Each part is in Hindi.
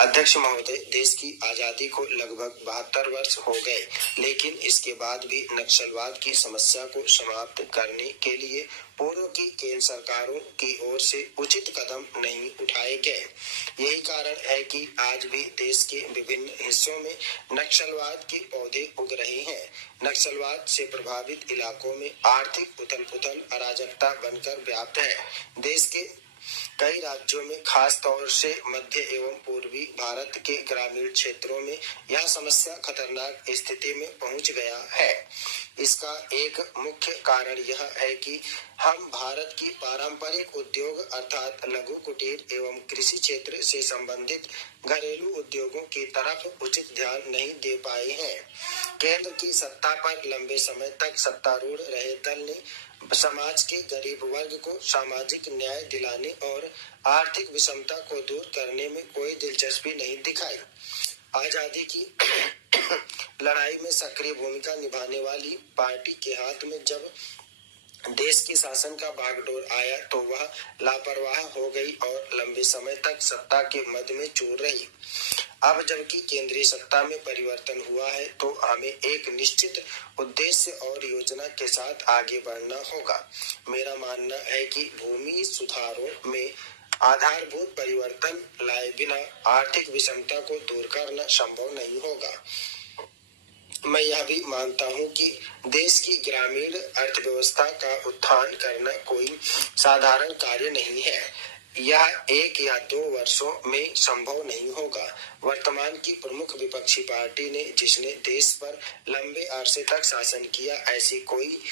अध्यक्ष महोदय, देश की आजादी को लगभग 72 वर्ष हो गए, लेकिन इसके बाद भी नक्सलवाद की समस्या को समाप्त करने के लिए पूर्व की केंद्र सरकारों की ओर से उचित कदम नहीं उठाए गए। यही कारण है कि आज भी देश के विभिन्न हिस्सों में नक्सलवाद के पौधे उग रहे हैं। नक्सलवाद से प्रभावित इलाकों में आर्थिक उथल-पुथल अराजकता बनकर व्याप्त है। देश के कई राज्यों में, खास तौर से मध्य एवं पूर्वी भारत के ग्रामीण क्षेत्रों में यह समस्या खतरनाक स्थिति में पहुंच गया है। इसका एक मुख्य कारण यह है कि हम भारत की पारंपरिक उद्योग अर्थात लघु कुटीर एवं कृषि क्षेत्र से संबंधित घरेलू उद्योगों की तरफ उचित ध्यान नहीं दे पाए हैं। केंद्र की सत्ता पर लंबे समय तक सत्तारूढ़ रहे दल ने समाज के गरीब वर्ग को सामाजिक न्याय दिलाने और आर्थिक विषमता को दूर करने में कोई दिलचस्पी नहीं दिखाई। आजादी की लड़ाई में सक्रिय भूमिका निभाने वाली पार्टी के हाथ में जब देश की शासन का बागडोर आया तो वह लापरवाह हो गई और लंबे समय तक सत्ता के मद में चूर रही। अब जबकि केंद्रीय सत्ता में परिवर्तन हुआ है तो हमें एक निश्चित उद्देश्य और योजना के साथ आगे बढ़ना होगा। मेरा मानना है कि भूमि सुधारों में आधारभूत परिवर्तन लाए बिना आर्थिक विषमता को दूर करना संभव नहीं होगा। मैं यह भी मानता हूं कि देश की ग्रामीण अर्थव्यवस्था का उत्थान करना कोई साधारण कार्य नहीं है। यह 1 या 2 वर्षों में संभव नहीं होगा। वर्तमान की प्रमुख विपक्षी पार्टी ने, जिसने देश पर लंबे अरसे तक शासन किया, ऐसी कोई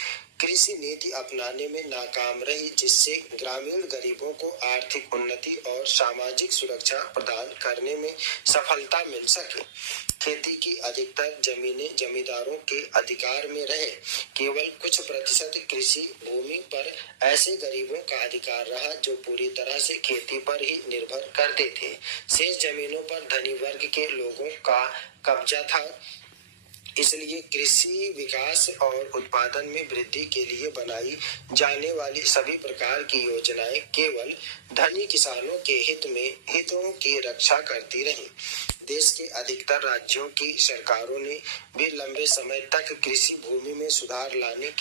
कृषि नीति अपनाने में नाकाम रही जिससे ग्रामीण गरीबों को आर्थिक उन्नति और सामाजिक सुरक्षा प्रदान करने में सफलता मिल सके। खेती की अधिकतर जमीनें जमींदारों के अधिकार में रहे। केवल कुछ प्रतिशत कृषि भूमि पर ऐसे गरीबों का अधिकार रहा जो पूरी तरह से खेती पर ही निर्भर करते थे। शेष जमीनों पर धनी वर्ग के लोगों का कब्जा था। इसलिए कृषि विकास और उत्पादन में वृद्धि के लिए बनाई जाने वाली सभी प्रकार की योजनाएं केवल धनी किसानों के हितों की रक्षा करती रहीं। देश के अधिकतर राज्यों की सरकारों ने भी लंबे समय तक कृषि भूमि में सुधार लाने के